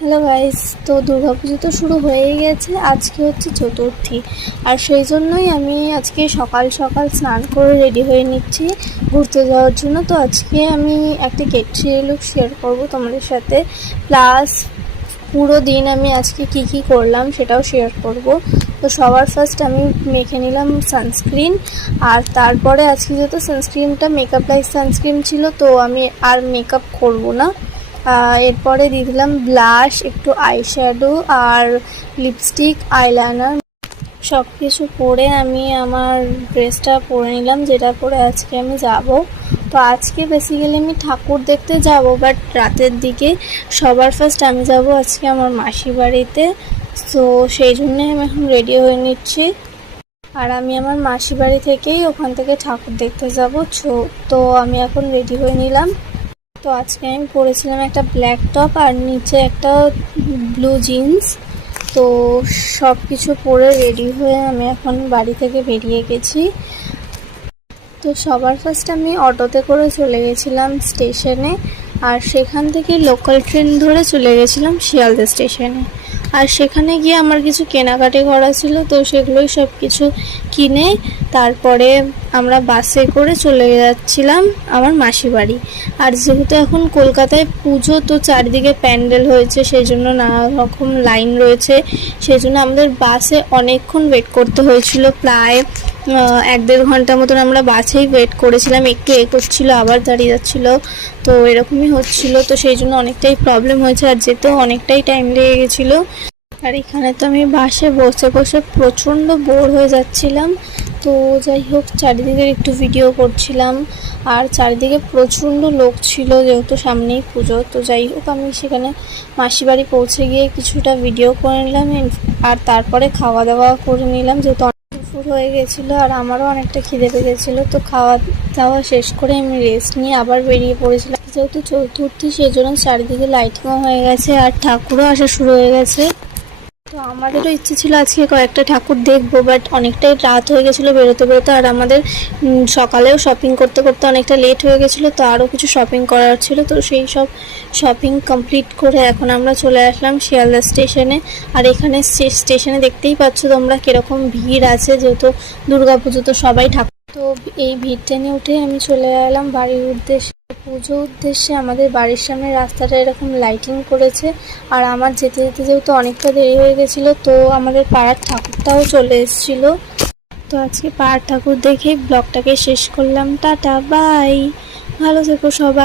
Hello guys, তো দুর্গাপুজো তো শুরু হয়েই গেছে। আজকে হচ্ছে চতুর্থী, আর সেই জন্যই আমি আজকে সকাল সকাল স্নান করে রেডি হয়ে নিচ্ছি ঘুরতে যাওয়ার জন্য। তো আজকে আমি একটা গেট লুক শেয়ার করব তোমাদের সাথে, প্লাস পুরো দিন আমি আজকে কি কি করলাম সেটাও শেয়ার করব। তো সবার ফার্স্ট আমি মেখে নিলাম সানস্ক্রিন, আর তারপরে আজকে যেহেতু সানস্ক্রিনটা মেকআপ লাইক সানস্ক্রিন ছিল, তো আমি আর মেকআপ করব না। এরপরে দিয়ে দিলাম ব্লাশ, একটু আইশ্যাডো আর লিপস্টিক, আইলাইনার, সব কিছু পরে আমি আমার ড্রেসটা পরে নিলাম, যেটা পরে আজকে আমি যাব। তো আজকে বেসিক্যালি আমি ঠাকুর দেখতে যাব, বাট রাতের দিকে। সবার ফার্স্ট আমি যাব আজকে আমার মাসি বাড়িতে। তো সেই জন্যে আমি এখন রেডি হয়ে নিচ্ছি, আর আমি আমার মাসি বাড়ি থেকেই ওখান থেকে ঠাকুর দেখতে যাব। তো আমি এখন রেডি হয়ে নিলাম। তো আজকে আমি পরেছিলাম একটা ব্ল্যাক টপ আর নিচে একটা ব্লু জিন্স। তো সব কিছু পরে রেডি হয়ে আমি এখন বাড়ি থেকে বেরিয়ে গেছি। তো সবার ফার্স্ট আমি অটোতে করে চলে গেছিলাম স্টেশনে, আর সেখান থেকে লোকাল ট্রেন ধরে চলে গেছিলাম শিয়ালদা স্টেশনে। আর সেখানে গিয়ে আমার কিছু কেনাকাটি করা ছিল, তো সেগুলোই সব কিছু কিনে তারপরে আমরা বাসে করে চলে যাচ্ছিলাম আমার মাসি বাড়ি। আর যেহেতু এখন কলকাতায় পুজো, তো চারিদিকে প্যান্ডেল হয়েছে, সেই জন্য নানা রকম লাইন রয়েছে। সেই জন্য আমাদের বাসে অনেকক্ষণ ওয়েট করতে হয়েছিল, প্রায় 1-1.5 ঘন্টা মতন আমরা বাসেই ওয়েট করেছিলাম। একটু এগোচ্ছিলো আবার দাঁড়িয়ে যাচ্ছিলো, তো এরকমই হচ্ছিলো। তো সেই জন্য অনেকটাই প্রবলেম হয়েছে, আর যেতেও অনেকটাই টাইম লেগে গেছিলো। আর এখানে তো আমি বাসে বসে বসে প্রচণ্ড বোর হয়ে যাচ্ছিলাম। তো যাই হোক, চারিদিকে একটু ভিডিও করছিলাম, আর চারিদিকে প্রচণ্ড লোক ছিল যেহেতু সামনেই পুজো। তো যাই হোক, আমি সেখানে মাসি বাড়ি পৌঁছে গিয়ে কিছুটা ভিডিও করে নিলাম, আর তারপরে খাওয়া দাওয়া করে নিলাম, যেহেতু দুপুর হয়ে গেছিলো আর আমারও অনেকটা খিদে পেয়ে গেছিলো। তো খাওয়া দাওয়া শেষ করে আমি রেস্ট নিয়ে আবার বেরিয়ে পড়েছিলাম। যেহেতু চতুর্থী, সেই জন্য চারিদিকে লাইটিংও হয়ে গেছে আর ঠাকুরও আসা শুরু হয়ে গেছে। তো আমাদেরও ইচ্ছে ছিল আজকে কয়েকটা ঠাকুর দেখবো, বাট অনেকটাই রাত হয়ে গেছিলো বেরোতে বেরোতে, আর আমাদের সকালেও শপিং করতে করতে অনেকটা লেট হয়ে গেছিলো। তো আরও কিছু শপিং করার ছিল, তো সেই সব শপিং কমপ্লিট করে এখন আমরা চলে আসলাম শিয়ালদা স্টেশনে। আর এখানে স্টেশনে দেখতেই পাচ্ছ তোমরা কীরকম ভিড় আছে, যেহেতু দুর্গাপুজো, তো সবাই ঠাকুর। তো এই ভিড় টেনে উঠে আমি চলে এলাম বাড়ির উদ্দেশ্যে। পুজো উদ্দেশ্যে আমাদের বাড়ির সামনে রাস্তাটা এরকম লাইটিং করেছে, আর আমার যেতে যেতে যেহেতু অনেকটা দেরি হয়ে গেছিলো, তো আমাদের পাড়ার ঠাকুরটাও চলে এসেছিলো। তো আজকে পাড়ার ঠাকুর দেখে ব্লগটাকে শেষ করলাম। টাটা, বাই, ভালো থেকো সবাই।